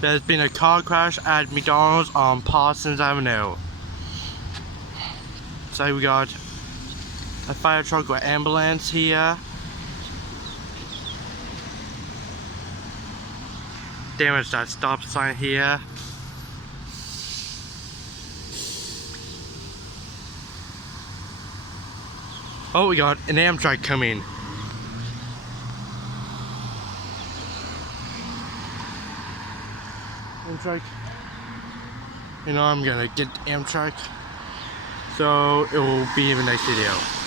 There's been a car crash at McDonald's on Parsons Avenue. So we got a fire truck or ambulance here. Damage that stop sign here. Oh, we got an Amtrak coming. Amtrak. You know, I'm gonna get Amtrak. So it will be in the next video.